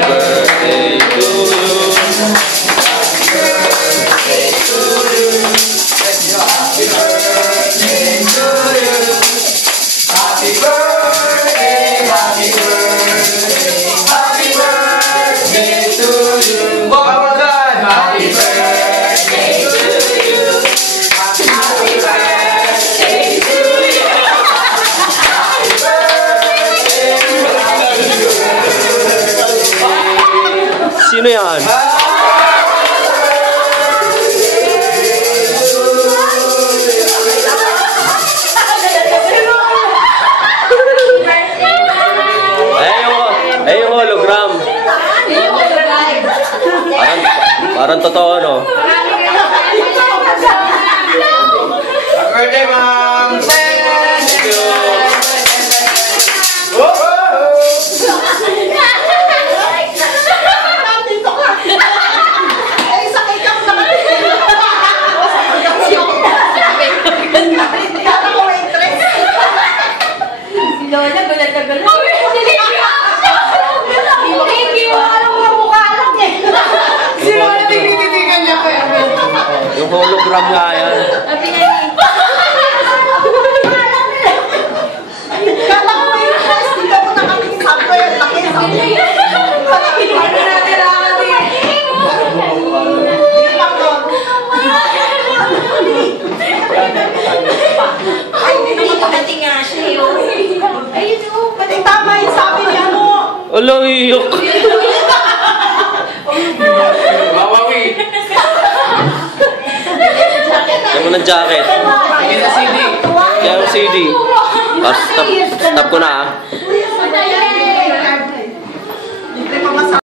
birthday to you. Happy birthday to you. Happy birthday, happy birthday, happy birthday to you. Happy birthday to you. Happy birthday to you. Happy birthday to you. Sino yan? Ay, yung hologram. Parang totoo, no? Happy birthday, Ma'am! Thank you! Si Lola, gulat na gulat. Yung hologram nga yan. Sabi niya ni. Kala ko yung class, dito ko nakakingsap ko yan. Ano natin ako eh. Ay, hindi ko Pati nga siya yun. Ayun o. pati tama yung sabi niya mo. Ala, iyok. Bawawi. Yan mo ng jacket. Sige na CD. Yan ang CD. Stop ko na, ah.